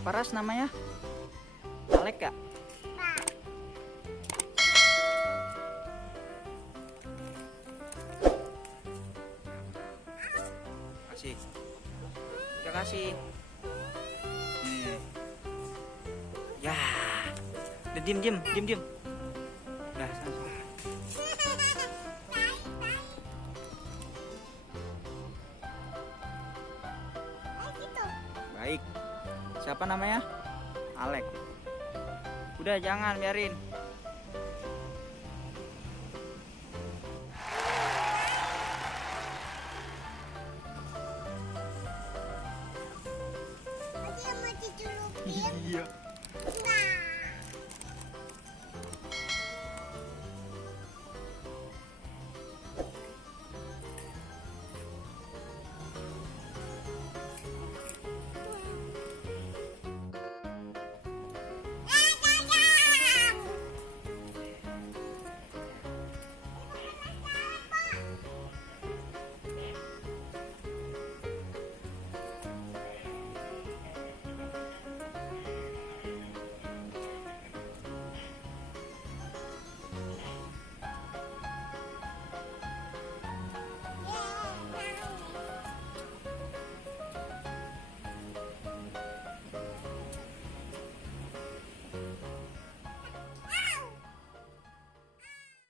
Siapa Ras namanya? Alek ya? Kasih. Udah kasih. Ya. Udah diem. Udah sana. Baik. Siapa namanya? Alek. Udah jangan biarin. Dia mau dicelupin. Iya.